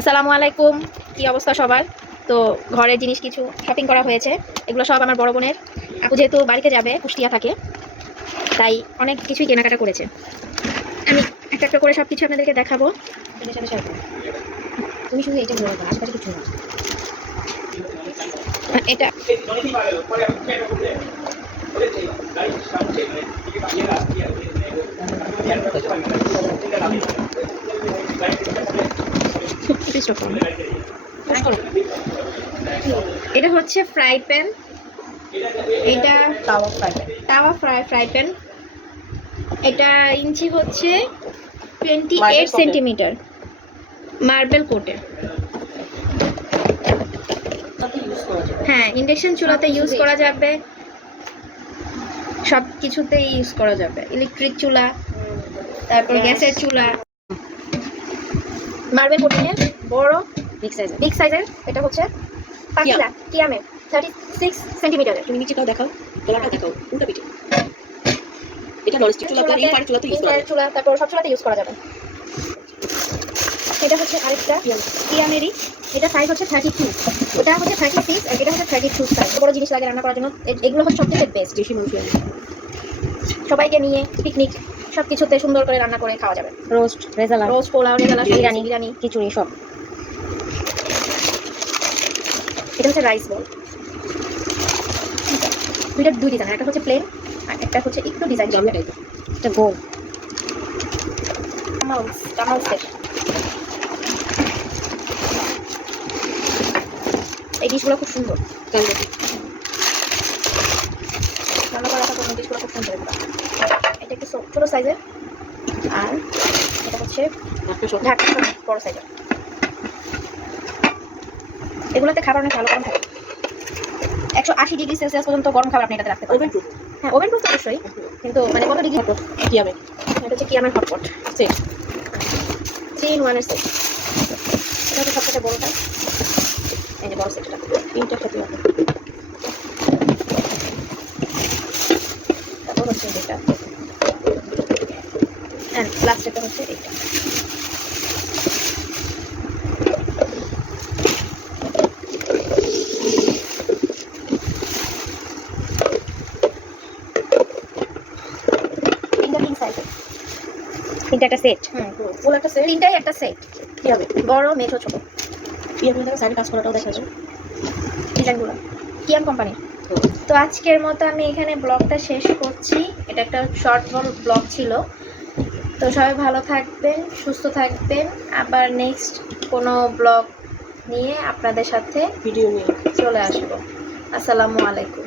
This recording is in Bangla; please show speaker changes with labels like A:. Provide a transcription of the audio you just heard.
A: আসসালামু আলাইকুম। কি অবস্থা সবার? তো ঘরের জিনিস কিছু শপিং করা হয়েছে। এগুলো সব আমার বড় বোনের। আপু যেহেতু বাড়িতে যাবে কুষ্টিয়া থাকে তাই অনেক কিছুই কেনাকাটা করেছে। আমি একটা একটা করে সব কিছু আপনাদেরকে দেখাবো।
B: তুমি শুধু এটা আশেপাশে কিছু না
A: এটা করুন।
B: করো
A: এটা হচ্ছে ফ্রাই প্যান এটা
B: তাওয়া ফ্রাই
A: তাওয়া ফ্রাই ফ্রাই প্যান এটা ইঞ্চি হচ্ছে টোয়েন্টি এইট সেন্টিমিটার মার্বেল কোটে হ্যাঁ ইন্ডাকশন চুলাতে ইউজ করা যাবে। সব কিছুতেই ইউজ করা যাবে। ইলেকট্রিক চুলা তারপর গ্যাসের চুলা। মার্বেল কোটিংয়ের বড়
B: বিগ সাইজের
A: বিগ সাইজের এটা হচ্ছে পাকিলা কিয়ামের থার্টি সিক্স সেন্টিমিটারের
B: তুমি নিচেটাও দেখাও দেখাও উল্টা পিঠে। এটা ননস্টিক চুলা পার চুলা তো ইউজ করা
A: চুলা তারপর সব চুলাতে ইউজ করা যাবে। এটা হচ্ছে আরেকটা কিয়ামেরই। এটা সাইজ হচ্ছে থার্টি টু ওটা হচ্ছে থার্টি সিক্স আর এটা হচ্ছে থার্টি টু সাইজ বড় জিনিস লাগে রান্না করার জন্য। এগুলো হচ্ছে সবথেকে বেস্ট
B: দেশি মানুষের
A: সবাইকে নিয়ে পিকনিক সব কিছুতে সুন্দর করে রান্না করে খাওয়া যাবে।
B: রোস্ট রেজালা
A: রোজ পোলাও রেজালা।
B: বিরিয়ানি
A: বিরিয়ানি।
B: খিচুড়ি সব।
A: এটা হচ্ছে রাইস বল দুইটা দুই ডিজাইন একটা হচ্ছে প্লেন আর একটা হচ্ছে একটু ডিজাইন
B: জামলা টাইপের। এটা গোল
A: কামালস কামালসের এই ডিশগুলো খুব সুন্দর।
B: জামলা
A: রান্না করা ডিশগুলো খুব সুন্দর এটা একটু ছোট সাইজের আর এটা হচ্ছে ঢাকা বড় সাইজের এগুলোতে খাবার অনেক ভালো গরম থাকে। একশো আশি ডিগ্রি সেলসিয়াস পর্যন্ত গরম খাবার আপনি এটাতে রাখতে পারবেন। হ্যাঁ ওভেন প্রুফ অবশ্যই। কিন্তু মানে কত ডিগ্রি?
B: কি হবে
A: এটা হচ্ছে কি আমার হটপট
B: সেট
A: থ্রি ইন ওয়ানের সেট এটা হচ্ছে সবথেকে বড়টা এই যে বড় সেটটা
B: তিনটা খেতে হবে।
A: তারপর হচ্ছে যেটা হ্যাঁ লাস্ট এটা হচ্ছে এইটা। তিন
B: তিনটা একটা সেট
A: হুম ফুল একটা সেট তিনটাই একটা সেট
B: কি হবে?
A: বড় মেঝো ছোট।
B: হবে? দেখো সাইডে কাজ করাটাও দেখা যাবে।
A: ডিজাইনগুলো কিয়াম কোম্পানি তো আজকের মতো আমি এখানে ব্লগটা শেষ করছি। এটা একটা শর্ট ব্লগ ছিল। তো সবাই ভালো থাকবেন সুস্থ থাকবেন। আবার নেক্সট কোনো ব্লগ নিয়ে আপনাদের সাথে
B: ভিডিও নিয়ে।
A: চলে আসব। আসসালামু আলাইকুম।